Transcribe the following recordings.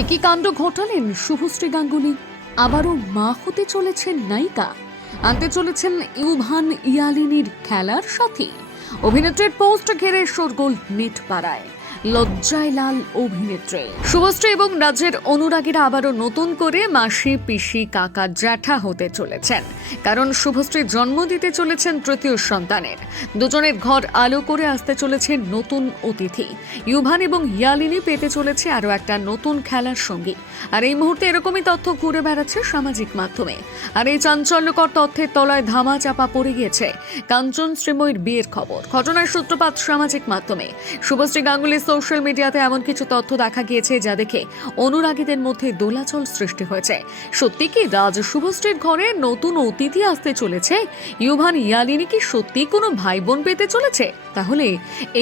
একই কাণ্ড ঘটালেন শুভশ্রী গাঙ্গুলি আবারও মা হতে চলেছেন নায়িকা। আনতে চলেছেন ইউভান ইয়ালিনীর খেলার সাথে। অভিনেত্রীর পোস্ট ঘেরে শোরগোল নেট পাড়ায় লজ্জায় লাল অভিনেত্রী। শুভশ্রী এবং রাজ্যের অনুরাগীরা আবারও নতুন করে মাসি, পিসি, কাকা জ্যাঠা হতে চলেছেন। কারণ শুভশ্রী জন্ম দিতে চলেছেন তৃতীয় সন্তানের। দুজনের ঘর আলো করে আসতে চলেছে নতুন অতিথি। ইউভান এবং ইয়ালিনী পেতে চলেছে আরও একটা নতুন খেলার সঙ্গী। আর এই মুহূর্তে এরকমই তথ্য ঘুরে বেড়াচ্ছে সামাজিক মাধ্যমে। আর এই চাঞ্চল্যকর তথ্যের তলায় ধামা চাপা পড়ে গিয়েছে কাঞ্চন শ্রীময়ীর বিয়ের খবর। ঘটনার সূত্রপাত সামাজিক মাধ্যমে। শুভশ্রী গাঙ্গুলি সোশ্যাল মিডিয়াতে এমন কিছু তথ্য দেখা গিয়েছে যা দেখে অনুরাগীদের মধ্যে দোলাচল সৃষ্টি হয়েছে। সত্যি কি রাজ শুভশ্রীর ঘরে নতুন অতিথি আসতে চলেছে? ইউভান ইয়ালিনী কি সত্যি কোনো ভাই বোন পেতে চলেছে? তাহলে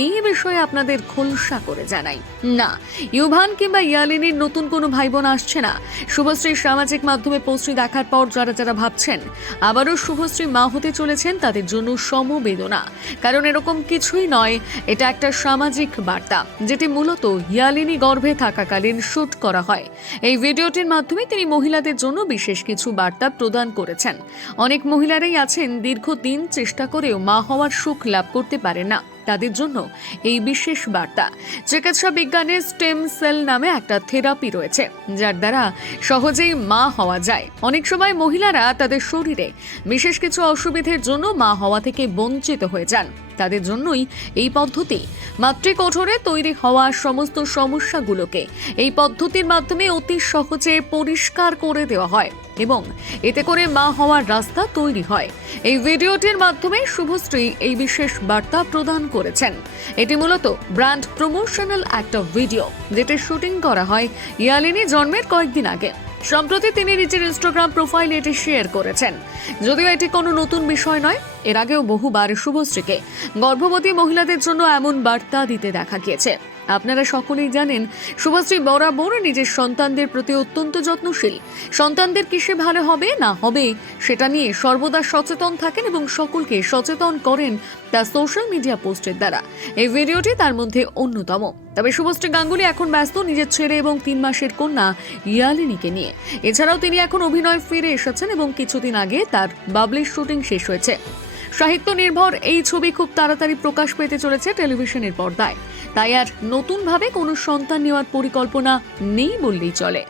এই বিষয়ে আপনাদের খোলসা করে জানাই। না, ইউভান কিংবা ইয়ালিনীর নতুন কোনো ভাই বোন আসছে না। শুভশ্রীর সামাজিক মাধ্যমে পোস্টটি দেখার পর যারা যারা ভাবছেন, আবারও শুভশ্রী মা হতে চলেছেন, তাদের জন্য সমবেদনা। কারণ এরকম কিছুই নয়, এটা একটা সামাজিক বার্তা। যেটি মূলত ইয়ালিনী গর্ভে থাকাকালীন শ্যুট করা হয়। এই ভিডিওটির মাধ্যমে তিনি মহিলাদের জন্য বিশেষ কিছু বার্তা প্রদান করেছেন। অনেক মহিলারাই আছেন দীর্ঘদিন চেষ্টা করেও মা হওয়ার সুখ লাভ করতে পারে না। তাদের জন্য এই বিশেষ বার্তা। চিকিৎসা বিজ্ঞানে স্টেম সেল নামে একটা থেরাপি রয়েছে, যার দ্বারা সহজেই মা হওয়া যায়। অনেক সময় মহিলারা তাদের শরীরে বিশেষ কিছু অসুবিধের জন্য মা হওয়া থেকে বঞ্চিত হয়ে যান। তাদের জন্যই এই পদ্ধতি। মাতৃকঠোরে তৈরি হওয়া সমস্ত সমস্যাগুলোকে এই পদ্ধতির মাধ্যমে অতি সহজে পরিষ্কার করে দেওয়া হয়। এবং এতে করে মা হওয়ার রাস্তা তৈরি হয়। এই ভিডিওটির মাধ্যমে শুভশ্রী এই বিশেষ বার্তা প্রদান করেছেন। এটি মূলত ব্র্যান্ড প্রমোশনাল একটা ভিডিও যেটি শুটিং করা হয় ইয়ালিনী জন্মের কয়েকদিন আগে। সম্প্রতি তিনি নিজের ইনস্টাগ্রাম প্রোফাইলে এটি শেয়ার করেছেন। যদিও এটি কোনো নতুন বিষয় নয়, এর আগেও বহুবার শুভশ্রীকে গর্ভবতী মহিলাদের জন্য এমন বার্তা দিতে দেখা গিয়েছে। আপনারা সকলেই জানেন শুভশ্রী বরাবর নিজের সন্তানদের প্রতি অত্যন্ত যত্নশীল। সন্তানদের কিসে ভালো হবে, না হবে, সেটা নিয়ে সর্বদা সচেতন থাকেন এবং সকলকে সচেতন করেন তার সোশ্যাল মিডিয়া পোস্টের দ্বারা। এই ভিডিওটি তার মধ্যে অন্যতম। তবে শুভশ্রী গাঙ্গুলি এখন ব্যস্ত নিজের ছেলে এবং তিন মাসের কন্যা ইয়ালিনীকে নিয়ে। এছাড়াও তিনি এখন অভিনয় ফিরে এসেছেন এবং কিছুদিন আগে তার বাবলির শুটিং শেষ হয়েছে। সাহিত্য নির্ভর এই ছবি খুব তাড়াতাড়ি প্রকাশ পেতে চলেছে টেলিভিশনের পর্দায়। তাই আর নতুনভাবে কোনো সন্তান নেওয়ার পরিকল্পনা নেই বললেই চলে।